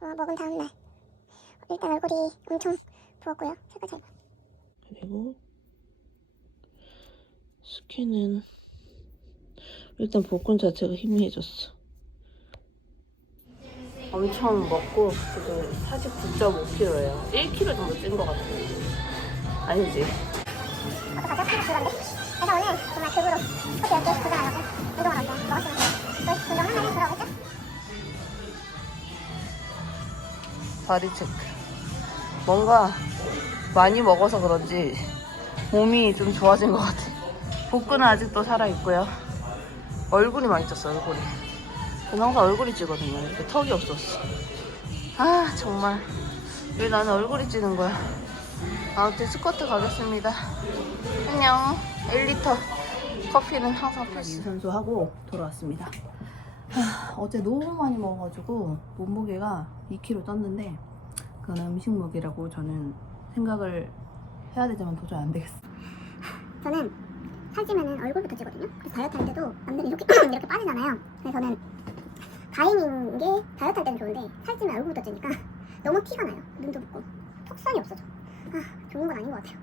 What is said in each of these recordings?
어, 먹은 다음 날 일단 얼굴이 엄청 부었고요. 색깔 잘 봐. 그리고 스킨은 일단 복근 자체가 희미해졌어. 엄청 먹고 지금 49.5kg예요. 1kg 정도 찐 것 같아요. 아니지? 어떡하죠? 그런데 그래서 오늘 정말 극으로 커피 10개 도전하려고 운동을 먼저 먹었습니다. 또 운동 하면 돌아오겠죠? 바디 체크. 뭔가 많이 먹어서 그런지 몸이 좀 좋아진 것 같아. 복근은 아직도 살아있고요. 얼굴이 많이 쪘어, 얼굴이. 저는 항상 얼굴이 찌거든요. 이렇게 턱이 없었어. 아, 정말. 왜 나는 얼굴이 찌는 거야? 아무튼 스쿼트 가겠습니다. 안녕. 1리터 커피는 항상 필수. 유산소 하고 돌아왔습니다. 하, 어제 너무 많이 먹어가지고 몸무게가 2kg 떴는데 그거는 음식 무게라고 저는 생각을 해야 되지만 도저히 안 되겠어. 저는 살찌면은 얼굴부터 찌거든요. 그래서 다이어트 할 때도 남들이 이렇게 이렇게 빠지잖아요. 그래서 저는 다행인 게 다이어트 할 때는 좋은데 살찌면 얼굴부터 찌니까 너무 티가 나요. 눈도 붓고 턱선이 없어져. 아 좋은 건 아닌 것 같아요.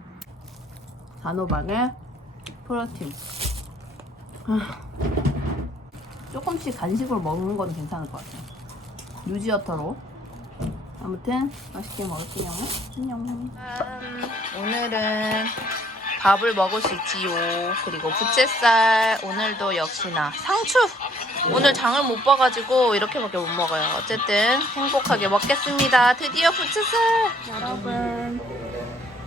단호박에 프로틴. 아, 조금씩 간식으로 먹는 건 괜찮을 것 같아요. 유지어터로. 아무튼 맛있게 먹을게요. 안녕. 오늘은 밥을 먹을 수 있지요. 그리고 부채살 오늘도 역시나 상추. 오늘 장을 못 봐가지고 이렇게밖에 못 먹어요. 어쨌든 행복하게 먹겠습니다. 드디어 부채살. 여러분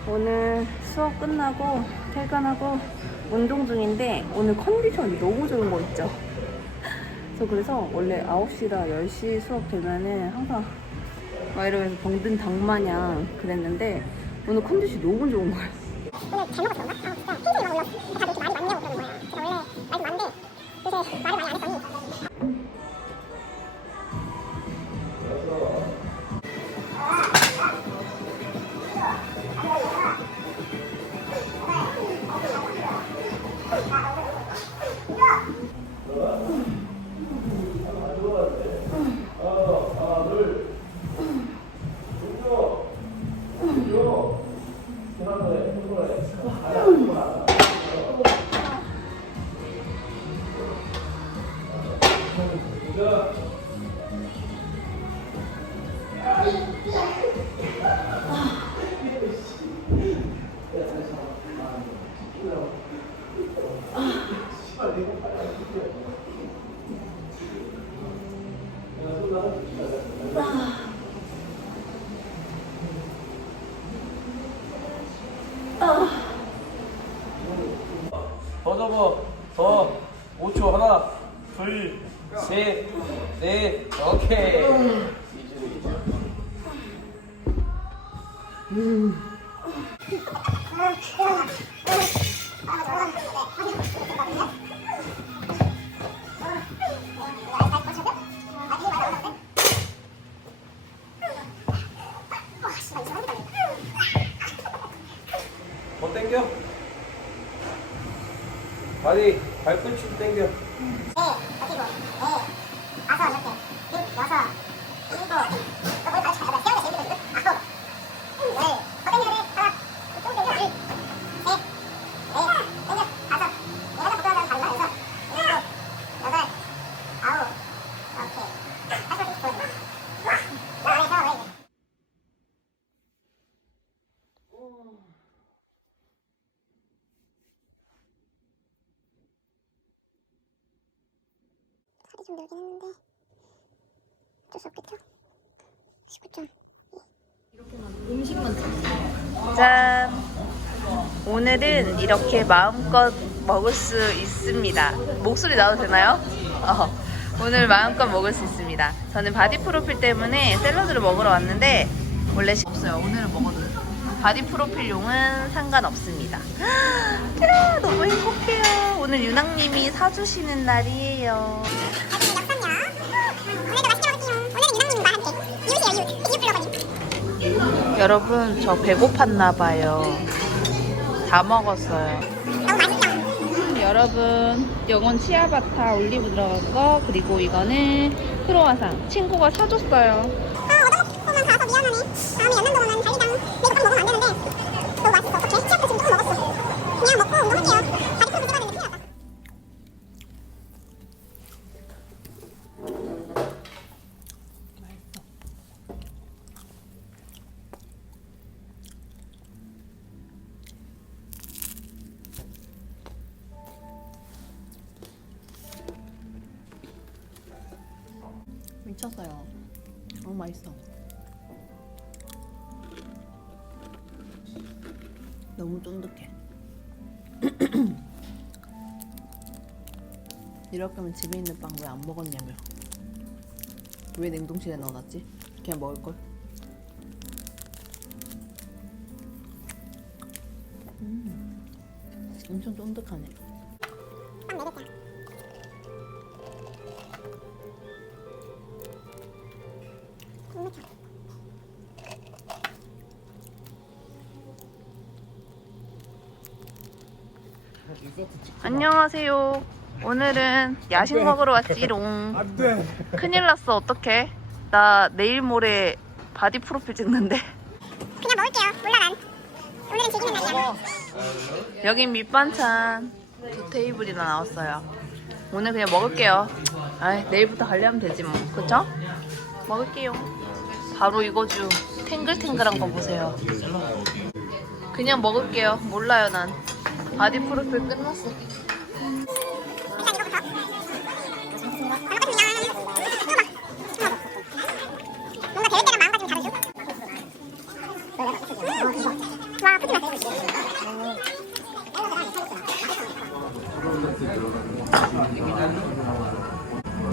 오늘 수업 끝나고 퇴근하고 운동 중인데 오늘 컨디션이 너무 좋은 거 있죠. 저 그래서 원래 9시라 10시 수업 되면은 항상 막 이러면서 병든 닭 마냥 그랬는데 오늘 컨디션이 너무 좋은 거예요. 오늘 잘 먹었었 더 접어. 더. 5초 하나. 둘 셋 넷. 오케이. 더 다리 발끝 당겨. 네, 버티고, 네, 다섯 이렇게, 육, 여섯, 일곱, 잡아, 세우는 게 제일 힘들거든. 아홉, 열, 더 당겨야 돼. 하나, 좀 당겨. 둘, 셋, 넷, 당겨. 다섯, 얘네가 붙어야 다리가 여섯, 일곱, 여덟, 아홉, 오케이. 다시 한번 보여줘. 나 안에 세워, 왜? 살이 좀 늘긴 했는데 어쩔 수 없겠죠? 19점 짠! 오늘은 이렇게 마음껏 먹을 수 있습니다. 목소리 나도 되나요? 어, 오늘 마음껏 먹을 수 있습니다. 저는 바디 프로필 때문에 샐러드를 먹으러 왔는데 원래 시- 없어요. 오늘은 먹어도. 바디 프로필용은 상관없습니다. 아, 너무 행복해요. 오늘 유낭님이 사주시는 날이에요. 여러분, 저 배고팠나봐요. 다 먹었어요. 맛있다 여러분 이건 치아바타 올리브 들어간 거 그리고 이거는 크로와상 친구가 사줬어요 아 얻어먹고 다음에 연남동은 달리 미쳤어요. 너무 맛있어. 너무 쫀득해. 이럴 거면 집에 있는 빵 왜 안 먹었냐며. 왜 냉동실에 넣어놨지? 그냥 먹을걸. 음, 엄청 쫀득하네. 안녕하세요. 오늘은 야식 먹으러 왔지롱. 안돼 큰일 났어. 어떡해? 나 내일 모레 바디 프로필 찍는데. 그냥 먹을게요 몰라 난 오늘은 즐기는 날이야 여긴 밑반찬 두 테이블이나 나왔어요. 오늘 그냥 먹을게요. 아, 내일부터 관리하면 되지 뭐. 그쵸? 먹을게요. 바로 이거죠. 탱글탱글한 거 보세요. 그냥 먹을게요. 몰라요 난. 바디 프로필 끝났어.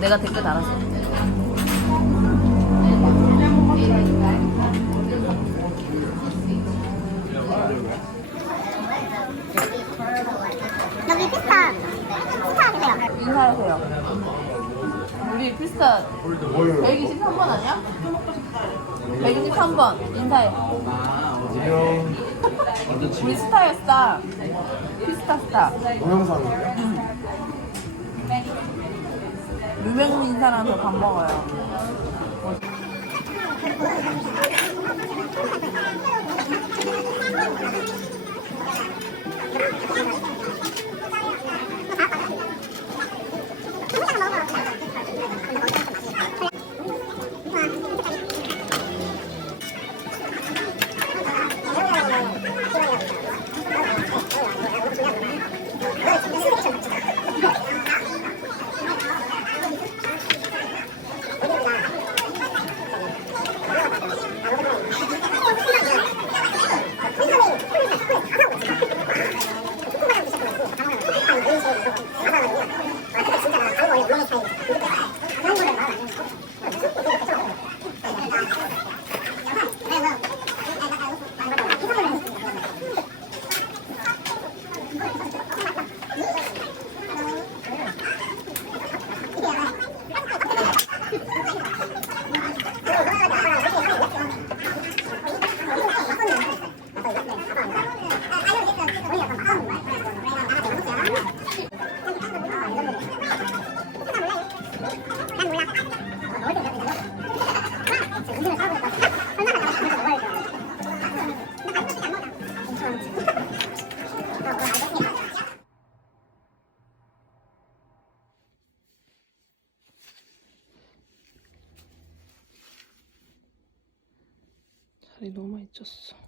일단 이거부터 잘 하세요. 우리 피스타 123번 아니야? 123번 인사해. 우리 스타야 스타. 피스타 스타. 동영상이에요? 유명 인사라서 밥 먹어요. 살이 너무 많이 쪘어.